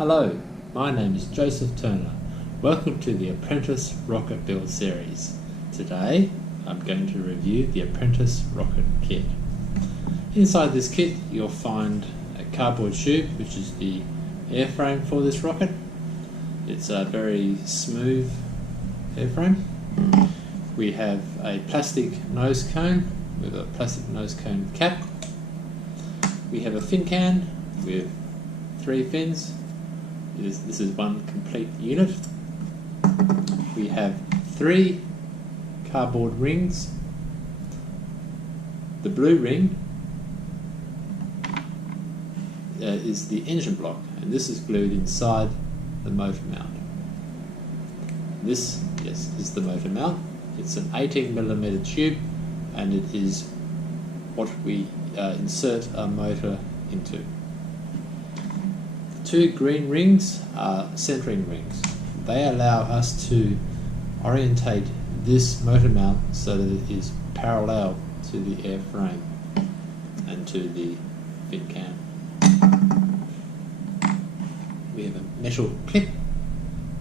Hello, my name is Joseph Turner. Welcome to the Apprentice Rocket Build series. Today I'm going to review the Apprentice Rocket Kit. Inside this kit you'll find a cardboard tube, which is the airframe for this rocket. It's a very smooth airframe. We have a plastic nose cone with a plastic nose cone cap. We have a fin can with 3 fins. This is one complete unit. We have 3 cardboard rings. The blue ring is the engine block, and this is glued inside the motor mount. This, yes, is the motor mount. It's an 18mm tube, and it is what we insert our motor into. The 2 green rings are centering rings. They allow us to orientate this motor mount so that it is parallel to the airframe and to the fin can. We have a metal clip.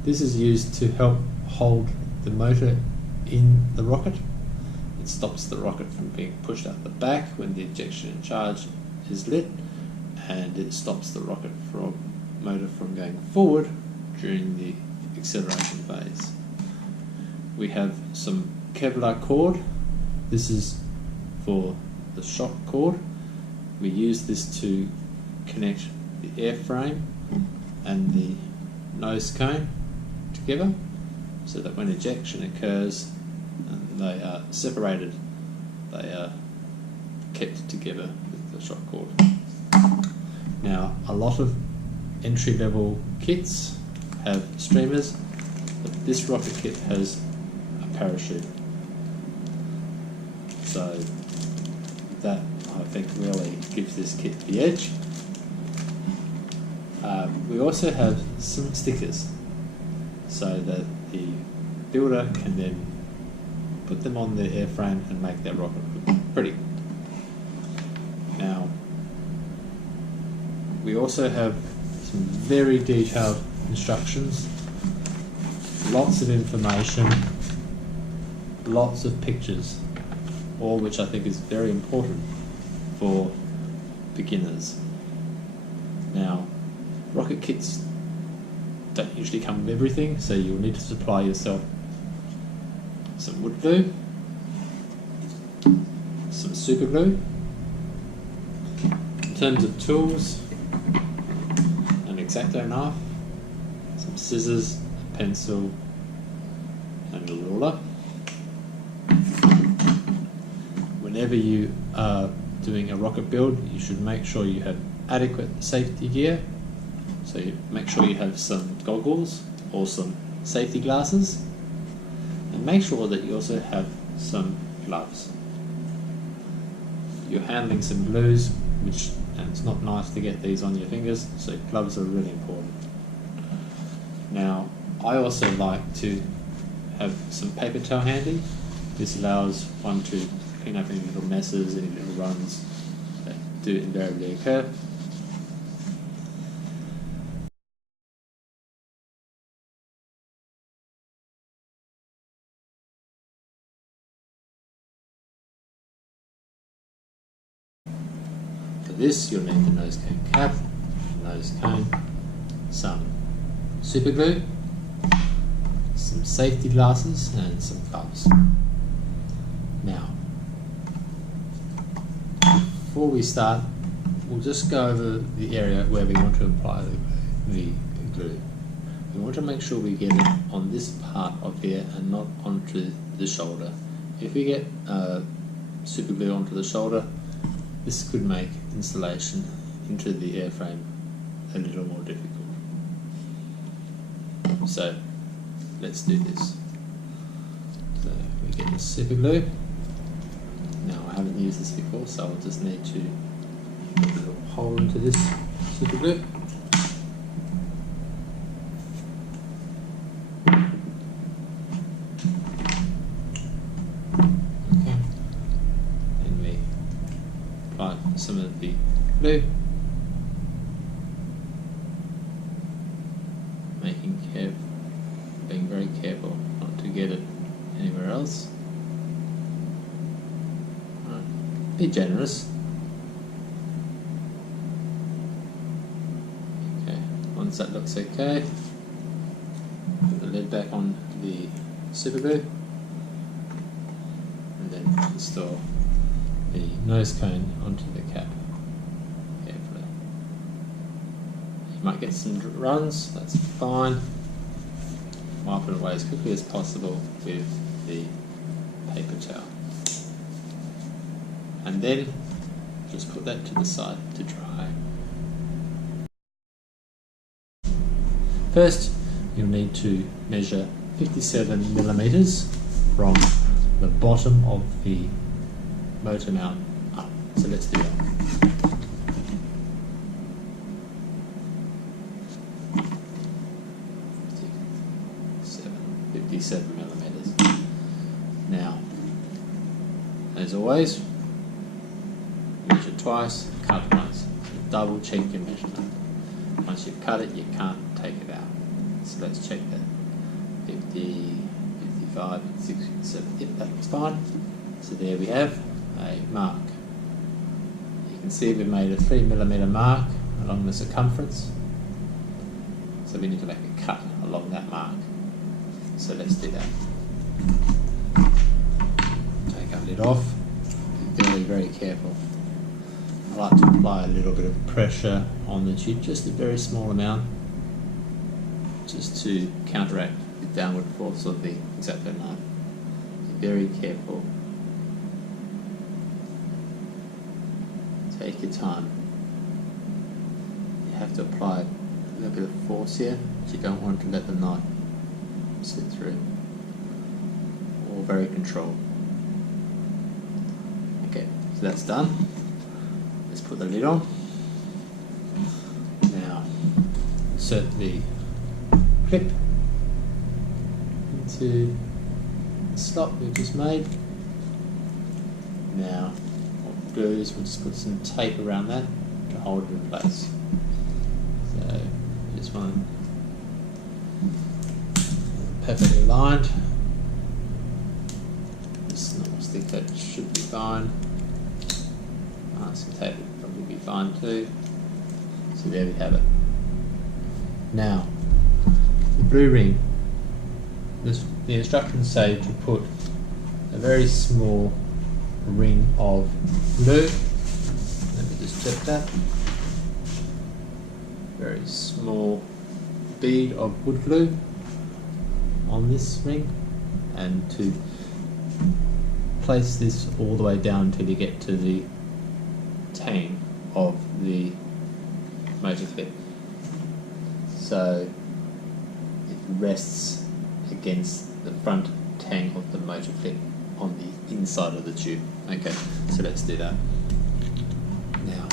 This is used to help hold the motor in the rocket. It stops the rocket from being pushed out the back when the ejection charge is lit, and it stops the rocket motor from going forward during the acceleration phase. We have some Kevlar cord. This is for the shock cord. We use this to connect the airframe and the nose cone together, so that when ejection occurs and they are separated, they are kept together with the shock cord. Now, a lot of entry-level kits have streamers, but this rocket kit has a parachute. So that, I think, really gives this kit the edge. We also have some stickers, so that the builder can then put them on the airframe and make their rocket look pretty. Now, we also have some very detailed instructions, lots of information, lots of pictures, all which I think is very important for beginners. Now, rocket kits don't usually come with everything, so you'll need to supply yourself some wood glue, some super glue. In terms of tools, an X-Acto knife, some scissors, a pencil, and a ruler. Whenever you are doing a rocket build, you should make sure you have adequate safety gear. So you make sure you have some goggles or some safety glasses, and make sure that you also have some gloves. You're handling some glues, and it's not nice to get these on your fingers, so gloves are really important. Now, I also like to have some paper towel handy. This allows one to clean up any little messes, any little runs that do invariably occur. For this, you'll need the nose cone cap, nose cone, some super glue, some safety glasses, and some gloves. Now, before we start, we'll just go over the area where we want to apply the glue. We want to make sure we get it on this part of here and not onto the shoulder. If we get super glue onto the shoulder, this could make installation into the airframe a little more difficult. So let's do this. So we get the super glue. Now, I haven't used this before, so I'll just need to put a little hole into this super glue. Okay. And we apply some of the glue. be generous. Okay, once that looks okay, put the lid back on the super glue and then install the nose cone onto the cap carefully. You might get some runs, that's fine. Wipe it away as quickly as possible with the paper towel. And then just put that to the side to dry. First, you'll need to measure 57 millimeters from the bottom of the motor mount up. So let's do that. 57 millimeters. Now, as always, measure twice, cut once. So double check your measurement. Once you've cut it, you can't take it out. So let's check that. 50, 55, 67. Yep, that looks fine. So there we have a mark. You can see we've made a 3 millimeter mark along the circumference. So we need to make a cut along that mark. So let's do that. Take our lid off. Be very, very careful. I like to apply a little bit of pressure on the tube, just a very small amount, just to counteract the downward force of the X-Acto knife. Be very careful. Take your time. You have to apply a little bit of force here, but you don't want to let the knife slip through. All very controlled. Okay, so that's done. Let's put the lid on. Now, insert the clip into the slot we've just made. Now, what we'll do is we'll just put some tape around that to hold it in place. So, just want to perfectly aligned. This normal stick that should be fine. Some tape would probably be fine too. So there we have it. Now, the blue ring. The instructions say to put a very small ring of glue. Let me just check that. Very small bead of wood glue on this ring, and to place this all the way down until you get to the tang of the motor clip. So it rests against the front tang of the motor clip on the inside of the tube. Okay, so let's do that. Now,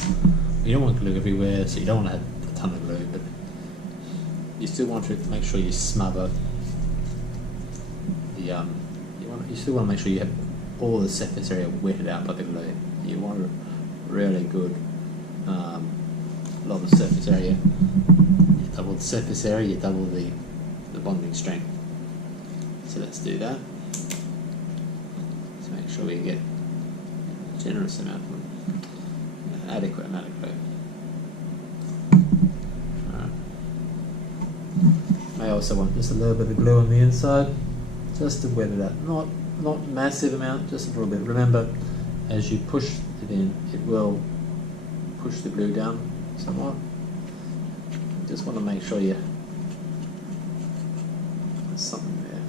you don't want glue everywhere, so you don't want to have a ton of glue, but you still want to make sure you smother the you still want to make sure you have all the surface area wetted out by the glue. You want a really good lot of surface area. You double the surface area, you double the bonding strength. So let's do that. Let's make sure we get a generous amount of an adequate amount of glue. Alright. I also want just a little bit of glue on the inside, just to wet it out. Not massive amount, just a little bit. Remember, as you push it in, it will push the glue down somewhat. Just want to make sure you there's something there.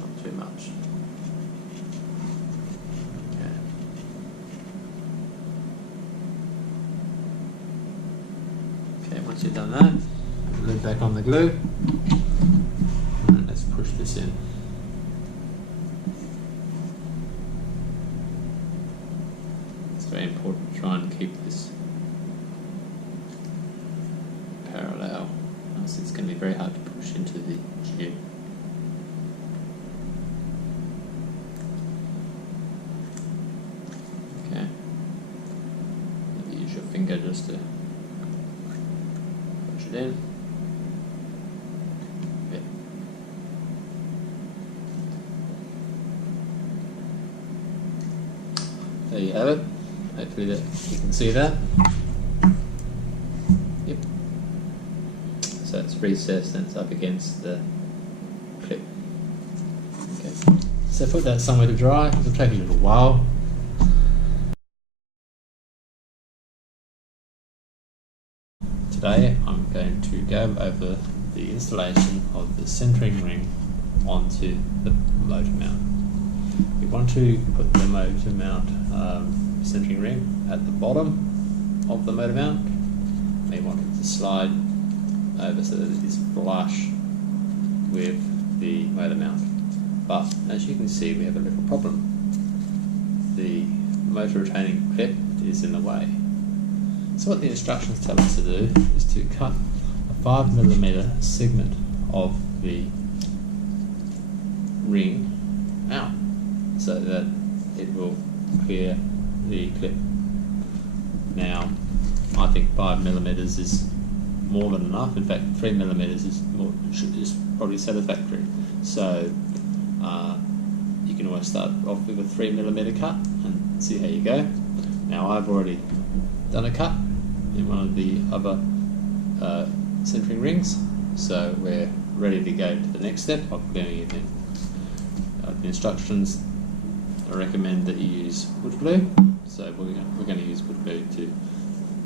Not too much. Okay. Okay, once you've done that, put the lid back on the glue, and let's push this in. It's very important to try and keep this parallel, else it's going to be very hard to push into the tube. Okay, maybe use your finger just to push it in. there you have it. Hopefully that you can see that. Yep. So it's recessed and it's up against the clip. Okay. So put that somewhere to dry. It'll take a little while. Today I'm going to go over the installation of the centering ring onto the motor mount. We want to put the motor mount centering ring at the bottom of the motor mount. We want it to slide over so that it is flush with the motor mount. But as you can see, we have a little problem. The motor retaining clip is in the way. So what the instructions tell us to do is to cut a 5mm segment of the ring out so that it will clear the clip. Now, I think 5mm is more than enough. In fact, 3mm is probably satisfactory. So you can always start off with a 3mm cut and see how you go. Now, I've already done a cut in one of the other centering rings, so we're ready to go to the next step of gluing it in. The instructions recommend that you use wood glue, so we're going to use wood glue to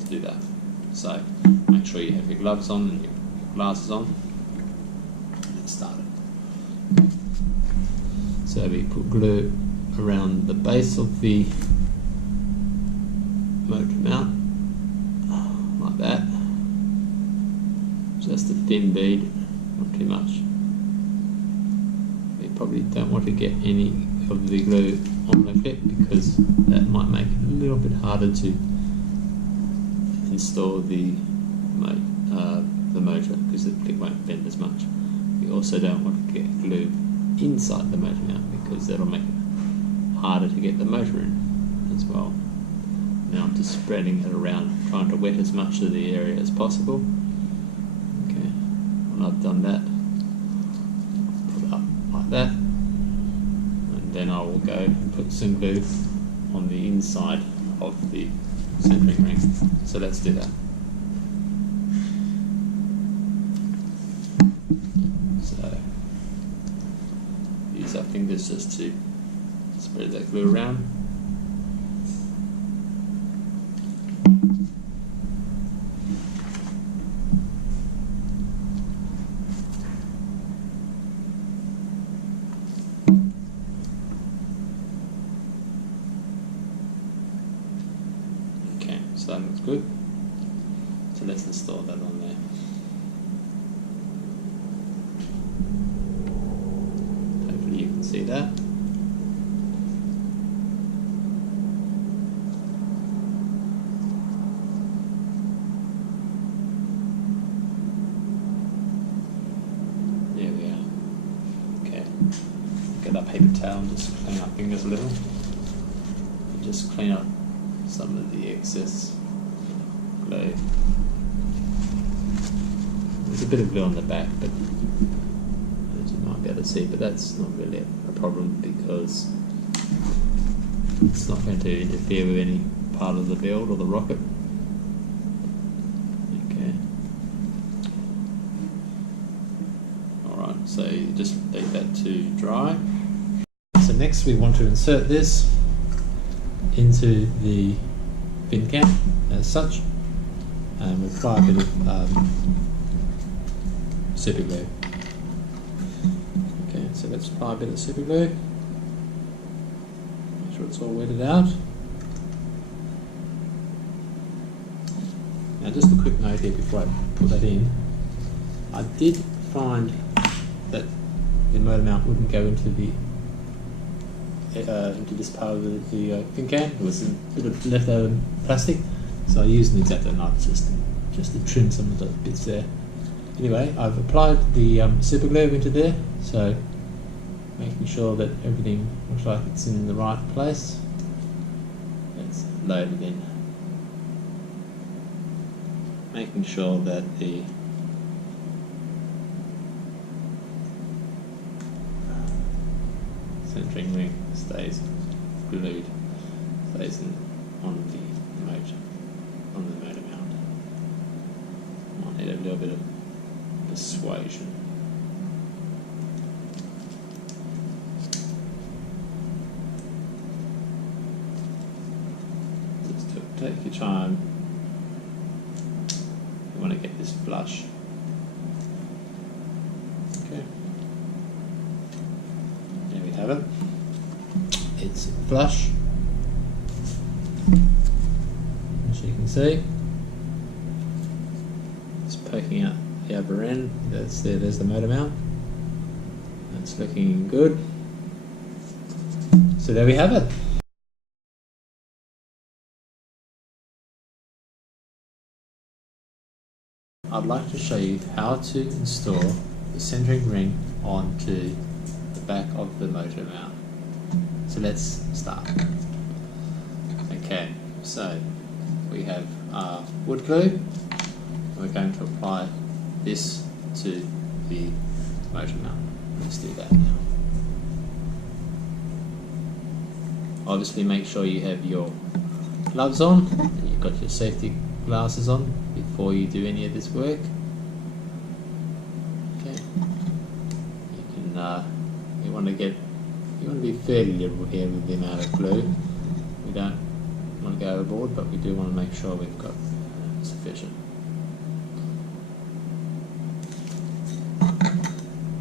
do that. So make sure you have your gloves on and your glasses on. Let's start it. So we put glue around the base of the motor mount, like that. Just a thin bead, not too much. We probably don't want to get any of the glue on the clip because that might make it a little bit harder to install the motor because the clip won't bend as much. We also don't want to get glue inside the motor mount because that'll make it harder to get the motor in as well. Now I'm just spreading it around, trying to wet as much of the area as possible. Okay, when I've done that, put it up like that, and then I will go and put some glue on the inside of the centering ring. So let's do that. So use our fingers just to spread that glue around. So that looks good. So let's install that on there. Hopefully you can see that. There we are. Okay. Get our paper towel and just clean our fingers a little. And just clean up some of the excess glue. There's a bit of glue on the back, but as you might be able to see, but that's not really a problem because it's not going to interfere with any part of the build or the rocket. Okay. Alright, so you just leave that to dry. So next we want to insert this into the fin cap as such, and we apply a bit of super glue. Okay, so let's apply a bit of super glue. Make sure it's all wetted out. Now just a quick note here before I put that in. I did find that the motor mount wouldn't go into this part of the fin can. There was a bit of leftover plastic, so I used an X-Acto knife just to trim some of the bits there. Anyway, I've applied the super glue into there, so making sure that everything looks like it's in the right place. It's loaded in. Making sure that the centering ring stays glued. So facing on the motor mount. Might need a little bit of persuasion. Just take your time. You want to get this flush. Okay. There we have it. It's flush. As you can see, it's poking out the upper end. That's there. There's the motor mount. That's looking good. So there we have it. I'd like to show you how to install the centering ring onto the back of the motor mount. So let's start. Okay, so we have our wood glue. We're going to apply this to the motor mount. Let's do that now. Obviously make sure you have your gloves on and you've got your safety glasses on before you do any of this work. Okay, you want to be fairly liberal here with the amount of glue. We don't want to go overboard, but we do want to make sure we've got sufficient.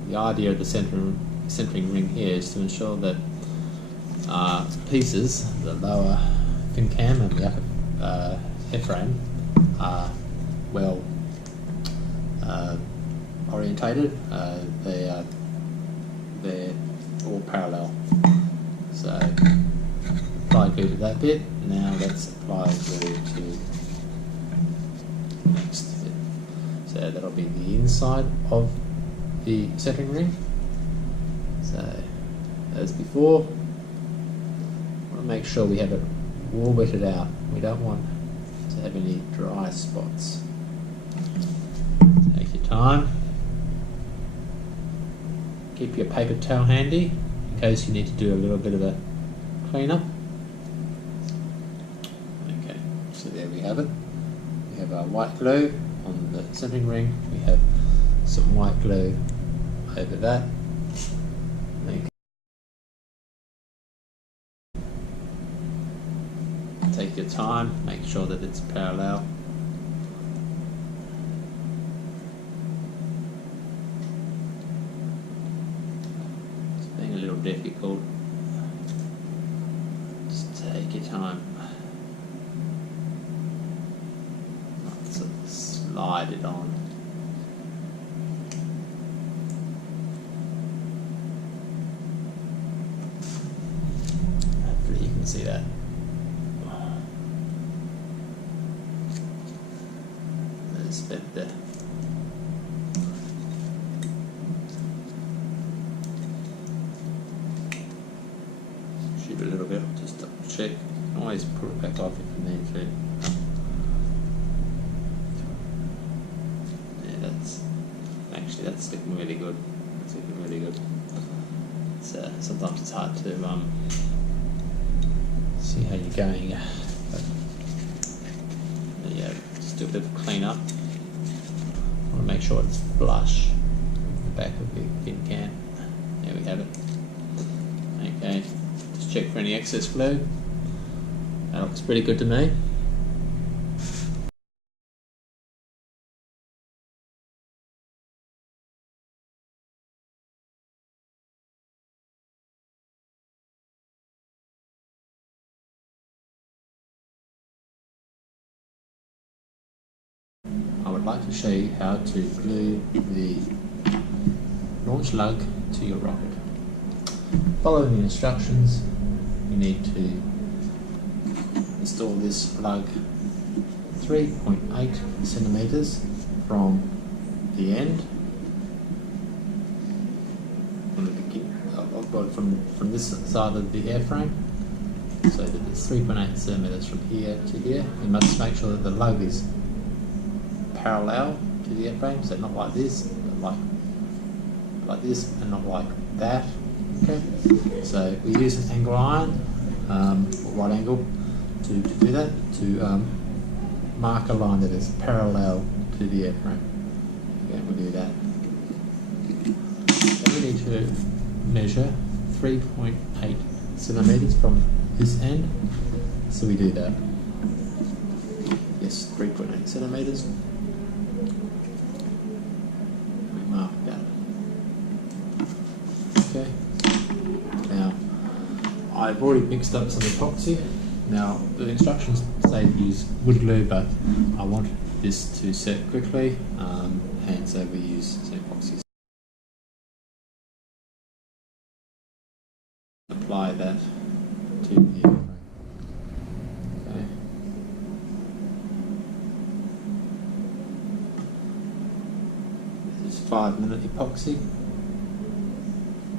The idea of the centering ring here is to ensure that pieces, the lower fin cam and the upper airframe, are well orientated. They're all parallel. So apply glue to that bit. Now let's apply glue to the next bit. So that'll be the inside of the centering ring. So as before, we'll make sure we have it all wetted out. We don't want to have any dry spots. Take your time. Keep your paper towel handy in case you need to do a little bit of a clean-up. Okay, so there we have it. We have our white glue on the centering ring. We have some white glue over that. Okay. Take your time, make sure that it's parallel. It's being a little difficult. Just take your time. Not sort of slide it on. Hopefully you can see that. Bit there. Shoot a little bit, just double check. Always put it back off if you need to. Yeah, that's looking really good. It's looking really good. It's, sometimes it's hard to see how you're going, but yeah, just do a bit of clean up. Make sure it's flush with the back of the fin can. There we have it. Okay, just check for any excess glue. That looks pretty good to me. I would like to show you how to glue the launch lug to your rocket. Follow the instructions. You need to install this lug 3.8 centimeters from the end, from this side of the airframe. So that it's 3.8 centimeters from here to here. You must make sure that the lug is parallel to the airframe, so not like this, but like this, and not like that. Okay, so we use an angle iron, or right angle, to do that, to mark a line that is parallel to the airframe. Okay, we'll do that. Then we need to measure 3.8 centimeters from this end. So we do that. Yes, 3.8 centimeters. We mark that. Okay. Now, I've already mixed up some epoxy. Now, the instructions say to use wood glue, but I want this to set quickly, and so we use some epoxy. Apply that to the airframe. Okay. This is 5-minute epoxy,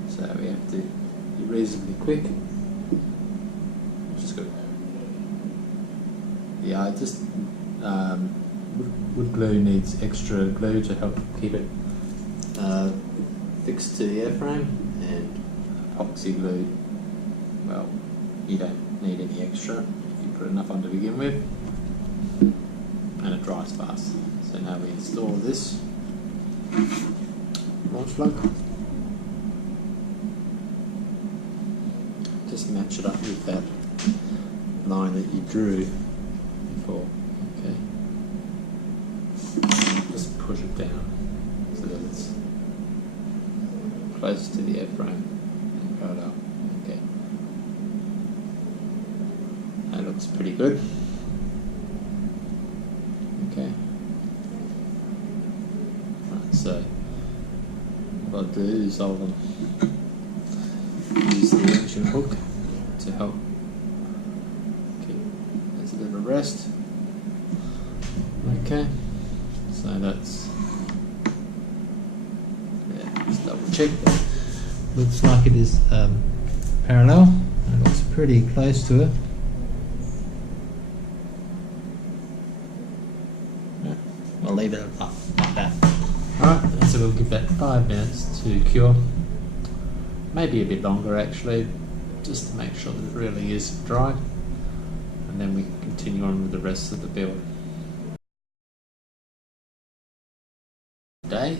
so we have to be reasonably quick. Which is good. Yeah, just wood glue needs extra glue to help keep it fixed to the airframe, and epoxy glue, well, you don't need any extra if you put enough on to begin with, and it dries fast. So now we install this launch plug. Just match it up with that line that you drew before. Okay. Just push it down so that it's close to the airframe and go up. Okay. That looks pretty good. Okay. Right, so what I'll do is I'll use the engine hook to help keep there's a bit of a rest. Okay, so that's, yeah, just double check that. Looks like it is parallel. It looks pretty close to it. Yeah, I'll leave it up like that. Alright, so we'll give that 5 minutes to cure. Maybe a bit longer actually, just to make sure that it really is dry, and then we can continue on with the rest of the build. Today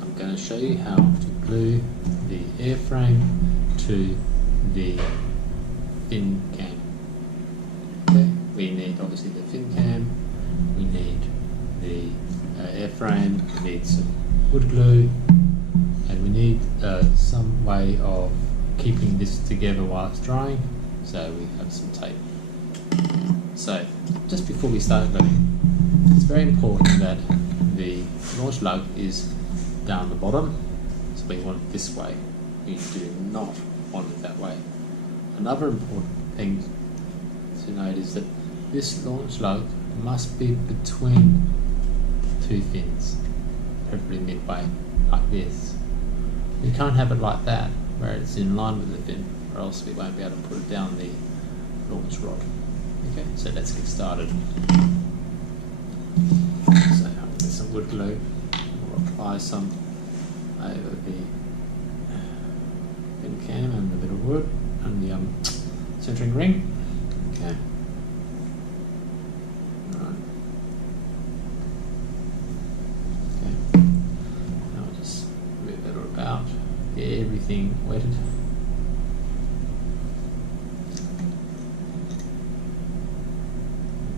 I'm going to show you how to glue the airframe to the fin cam. Okay, we need obviously the fin cam, we need the airframe, we need some wood glue, and we need some way of keeping this together while it's drying, so we have some tape. So just before we start gluing, it's very important that the launch lug is down the bottom, so we want it this way. We do not want it that way. Another important thing to note is that this launch lug must be between two fins, preferably midway, like this. We can't have it like that, where it's in line with the fin, or else we won't be able to put it down the launch rod. Okay, so let's get started. So I'll get some wood glue. We'll apply some over the fin cam and the bit of wood and the centering ring. Okay. Right. Okay. Now I'll just move that about. Get everything wetted.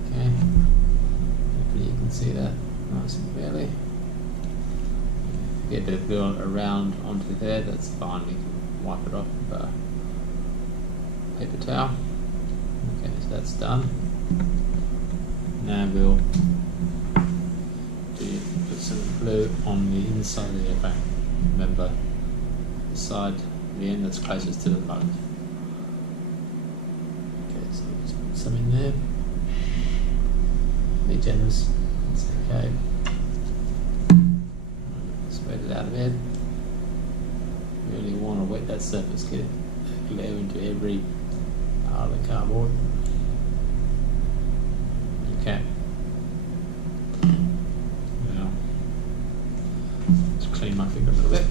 Okay. Hopefully you can see that nice and clearly. Get a bit of glue around onto there, that's fine. We can wipe it off with a paper towel. Okay, so that's done. Now we'll put some glue on the inside of the airframe. Remember, the side, the end that's closest to the lug. Okay, so just put some in there. Be generous. It's okay. Spread it out of bed. Really want to wet that surface, get glue into every part of the cardboard. Okay. Now, just clean my finger a little bit.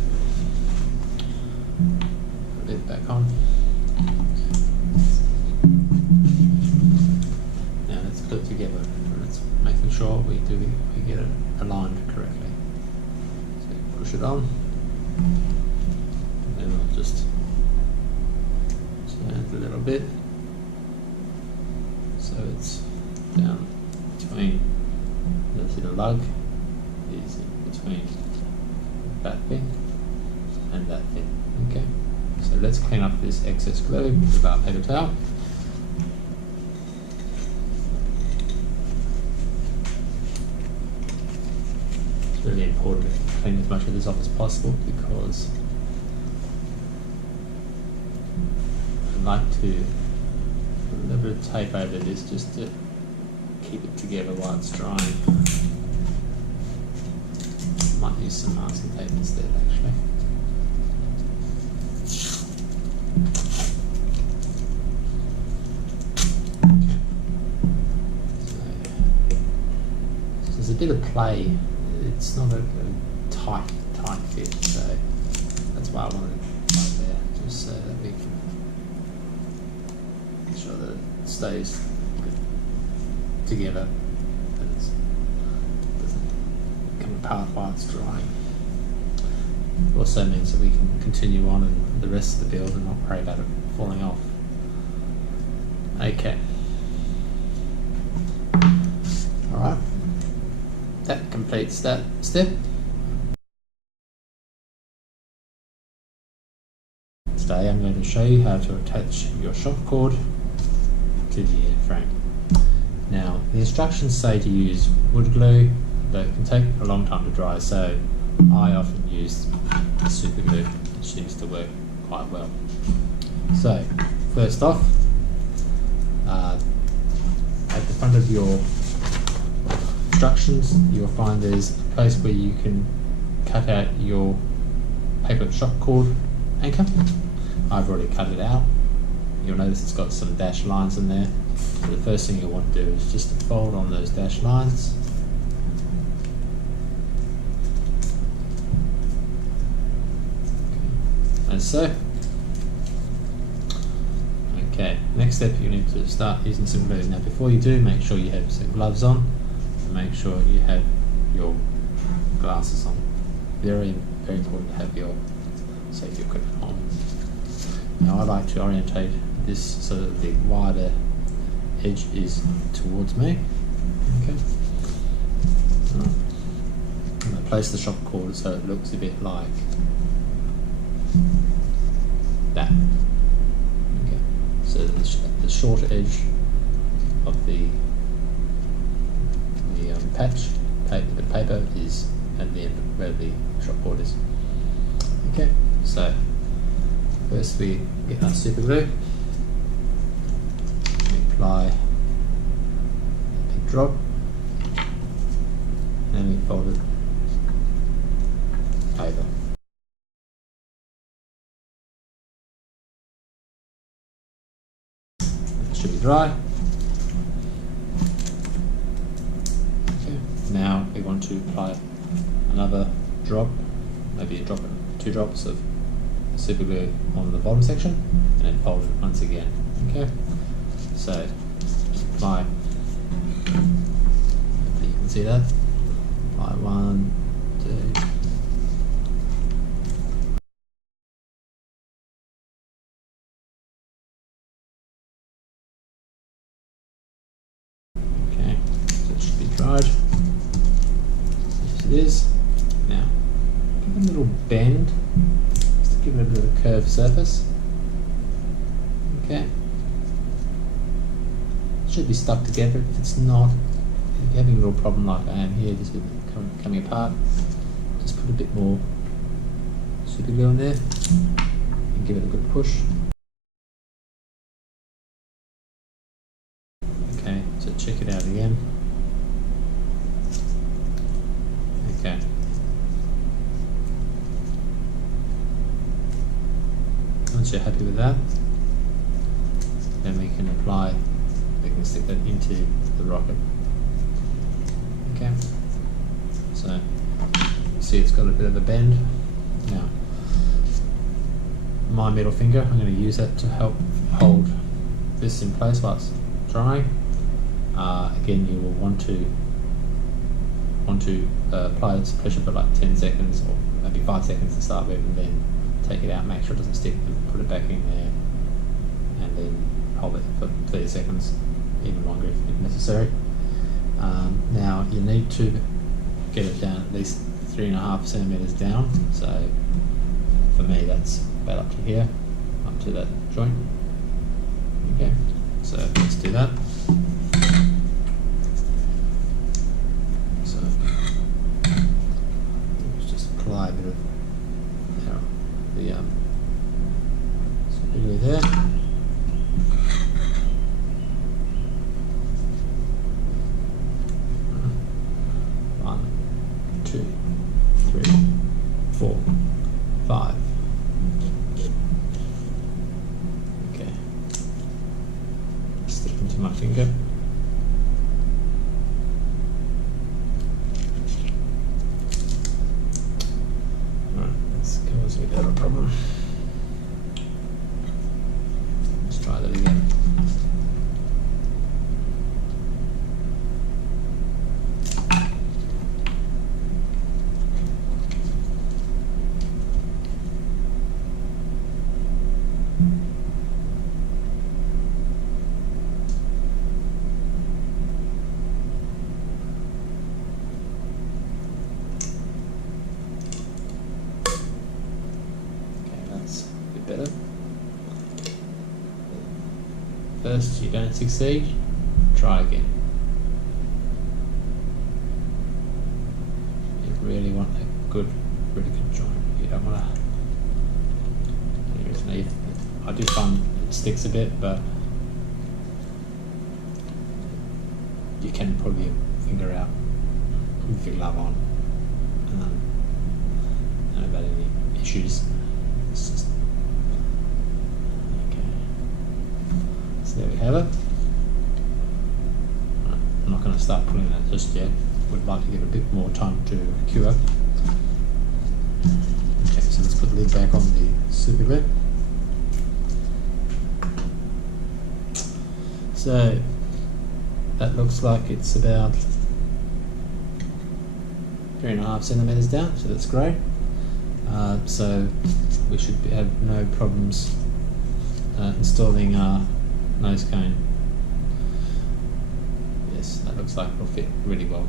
Put it back on. push it on, and then I'll just turn it a little bit so it's down between the lug is in between that thing and that thing. Okay, so let's clean up this excess glue with our paper towel. It's really important to clean as much of this off as possible because I like to put a little bit of tape over this just to keep it together while it's drying. Might use some masking tape instead, actually. So there's a bit of play. It's not a tight fit, so that's why I wanted it right there, just so that we can make sure that it stays together and it doesn't come apart while it's drying. It also means that we can continue on in the rest of the build and not worry about it falling off. Okay. Alright. That completes that step. Today I'm going to show you how to attach your shock cord to the airframe. Now, the instructions say to use wood glue, but it can take a long time to dry, so I often use super glue, which seems to work quite well. So, first off, at the front of your instructions, you'll find there's a place where you can cut out your paper shock cord anchor. I've already cut it out. You'll notice it's got some dashed lines in there. So the first thing you'll want to do is just to fold on those dashed lines. As so. Okay, next step you need to start using some glue. Now before you do, make sure you have some gloves on and make sure you have your glasses on. Very, very important to have your safety equipment on. Now I like to orientate this so that the wider edge is towards me. Okay. I'm going to place the shock cord so it looks a bit like that. Okay. So the short edge of the patch, the paper is at the end of where the shock cord is. Okay. So first we get our super glue. Apply a big drop and we fold it over. It should be dry. Okay. Now we want to apply another drop, maybe a drop and 2 drops of super glue on the bottom section and then fold it once again. Okay. So apply, you can see that, apply 1, 2, okay, so it should be dried, yes it is. Now give it a little bend, just to give it a bit of a curved surface, okay. Should be stuck together. If it's not, if you're having a little problem like I am here, just with it coming apart, just put a bit more super glue in there and give it a good push. Okay, so check it out again. Okay. Once you're happy with that, then we can apply. We can stick that into the rocket. Okay, so you see it's got a bit of a bend. Now, my middle finger, I'm going to use that to help hold this in place while it's drying. Again, you will want to apply this pressure for like 10 seconds or maybe 5 seconds to start with, and then take it out, make sure it doesn't stick, and put it back in there, and then hold it for 30 seconds, even longer if necessary. Now you need to get it down at least 3.5 centimeters down. So for me, that's about up to here, up to that joint. Okay, so let's do that. So let's just apply a bit of the glue there. 1, 2, 3, 4, 5. Okay. Stick into my finger. Alright, that's causing a bit of a problem. Let's try that again. Better. First you don't succeed, try again. You really want a really good joint. You don't want to. I do find it sticks a bit, but you can pull your finger out with your glove on. Not about any issues. It's just there we have it. I'm not going to start pulling that just yet. Would like to give it a bit more time to cure. Okay, so let's put the lid back on the super glue. So that looks like it's about 3.5 centimeters down, so that's great. So we should have no problems installing our nose cone. Yes, that looks like it'll fit really well.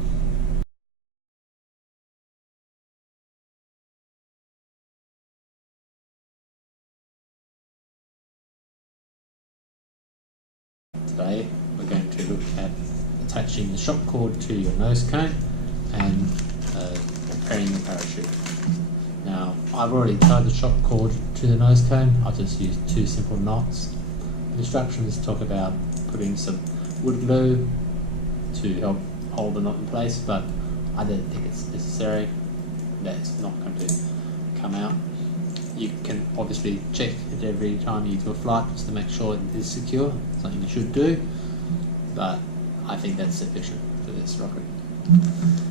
Today we're going to look at attaching the shock cord to your nose cone and preparing the parachute. Now I've already tied the shock cord to the nose cone. I'll just use 2 simple knots. The instructions talk about putting some wood glue to help hold the knot in place, but I don't think it's necessary. That's not going to come out. You can obviously check it every time you do a flight just to make sure it is secure. Something you should do, but I think that's sufficient for this rocket.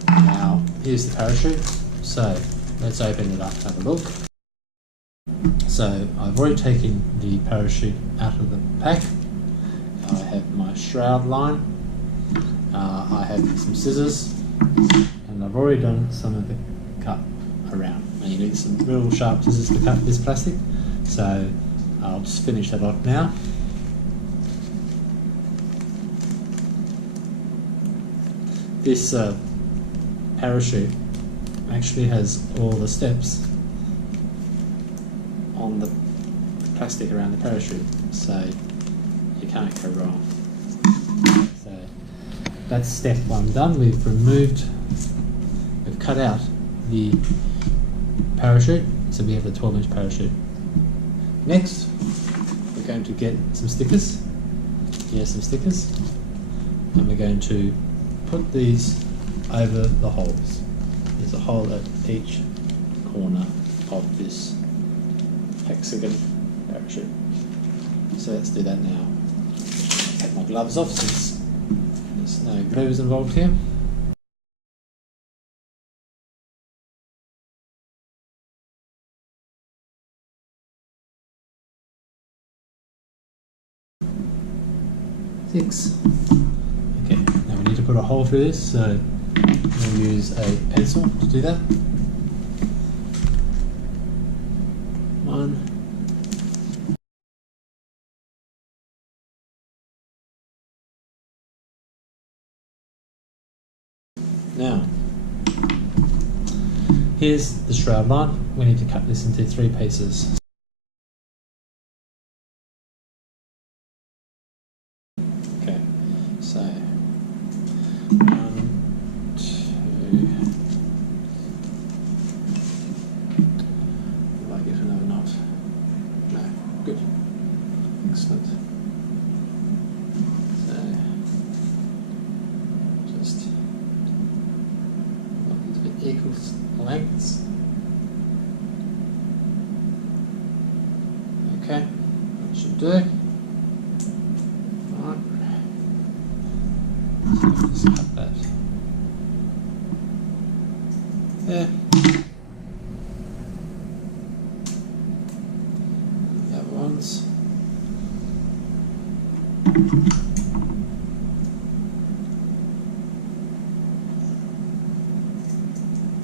Now here's the parachute. So let's open it up and have a look. So I've already taken the parachute out of the pack. I have my shroud line, I have some scissors, and I've already done some of the cut around. And you need some real sharp scissors to cut this plastic, so I'll just finish that off now. This parachute actually has all the steps on the plastic around the parachute, so you can't go wrong. So that's step 1 done. We've cut out the parachute, so we have the 12-inch parachute. Next, we're going to get some stickers. Here's some stickers, and we're going to put these over the holes. There's a hole at each corner of this hexagon parachute. So let's do that now. Take my gloves off since there's no glues involved here. Six. Okay, now we need to put a hole through this, so we'll use a pencil to do that. one. Now, here's the shroud line. We need to cut this into 3 pieces. Okay, so 1, 2. Will I get another knot? No, good. Excellent. So, just equal lengths. Okay, that should do. Alright. So just cut that there. The other ones.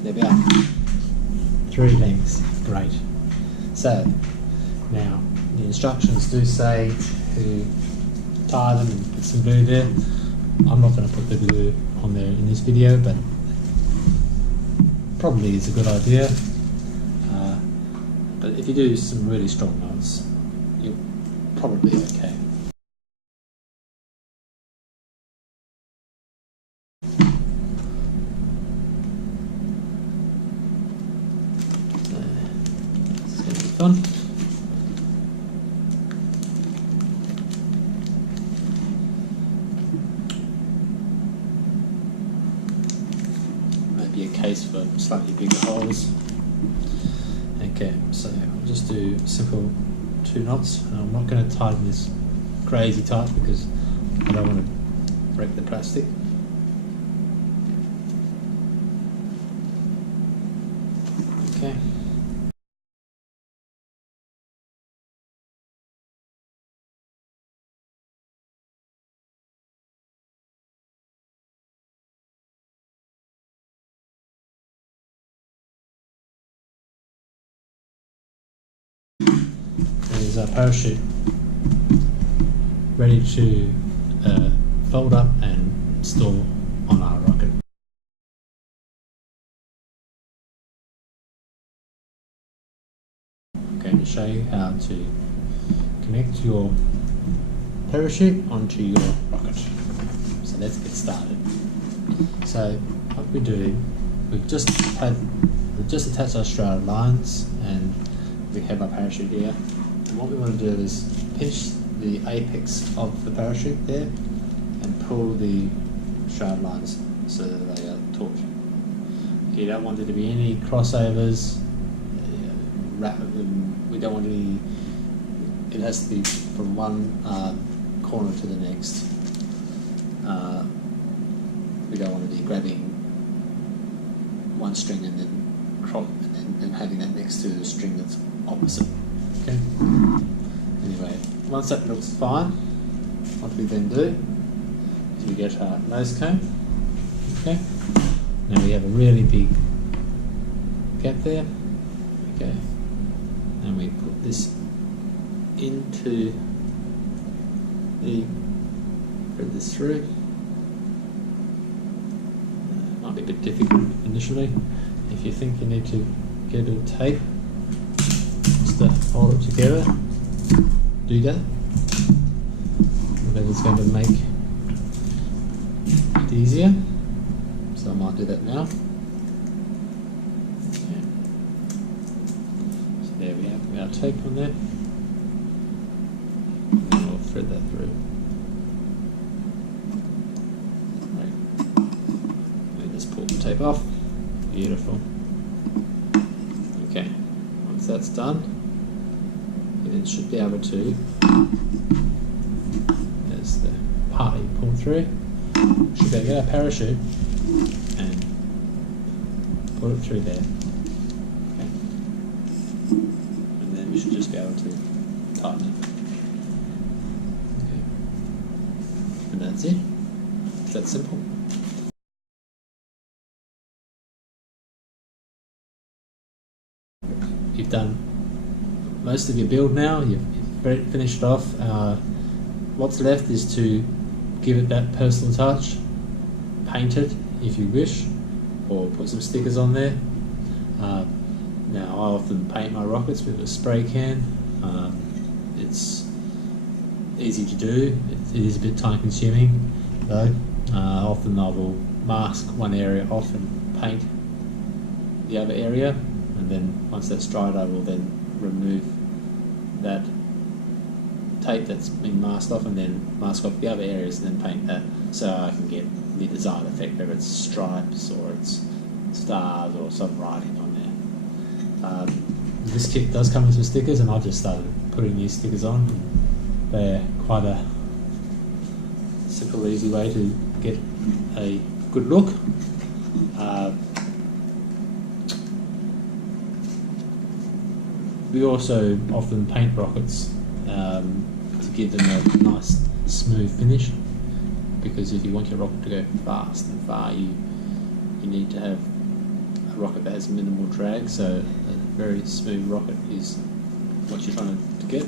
There we are. 3 lengths. Great. So now the instructions do say to tie them and put some glue there. I'm not going to put the glue on there in this video, but probably is a good idea. But if you do some really strong knots, you'll probably be okay. It's going to be fun. Maybe a case for slightly bigger holes. Okay, so I'll just do simple 2 knots. And I'm not going to tighten this crazy tight because I don't want to break the plastic. Okay. There's our parachute ready to fold up and install on our rocket. I'm going to show you how to connect your parachute onto your rocket. So let's get started. So what we do, we've just attached our shroud lines and we have our parachute here. And what we want to do is pinch the apex of the parachute there and pull the shroud lines so that they are taut. You don't want there to be any crossovers. We don't want any. It has to be from one corner to the next. We don't want to be grabbing one string and then crop and having that next to the string that's opposite. Okay. Anyway, once that looks fine, what we then do is we get our nose cone. Okay. Now we have a really big gap there. Okay. And we put this into the thread this through. Might be a bit difficult initially. If you think you need to get a bit of tape just to hold it together, do that. Whatever's going to make it easier. So I might do that now. Okay. So there we have our tape on there. And we'll thread that through. Right. And just pull the tape off. Beautiful. Okay, once that's done, you then should be able to, there's the part you pull through, should be able to get our parachute and put it through there. Okay. And then we should just be able to tighten it. Okay. And that's it. It's that simple. You've done most of your build now. You've finished it off. What's left is to give it that personal touch, paint it if you wish, or put some stickers on there. Now I often paint my rockets with a spray can. It's easy to do. It is a bit time consuming though. Often I will mask one area off and paint the other area, and then once that's dried I will then remove that tape that's been masked off and then mask off the other areas and then paint that, so I can get the desired effect, whether it's stripes or it's stars or some writing on there. This kit does come with some stickers, and I've just started putting these stickers on. They're quite a simple, easy way to get a good look. We also often paint rockets to give them a nice smooth finish, because if you want your rocket to go fast and far, you need to have a rocket that has minimal drag, so a very smooth rocket is what you're trying to get.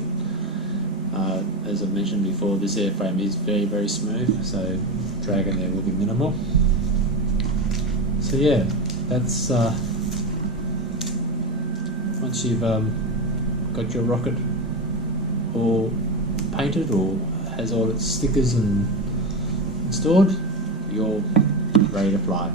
As I've mentioned before, this airframe is very, very smooth, so drag in there will be minimal. So yeah, that's once you've got your rocket all painted or has all its stickers and installed, you're ready to fly.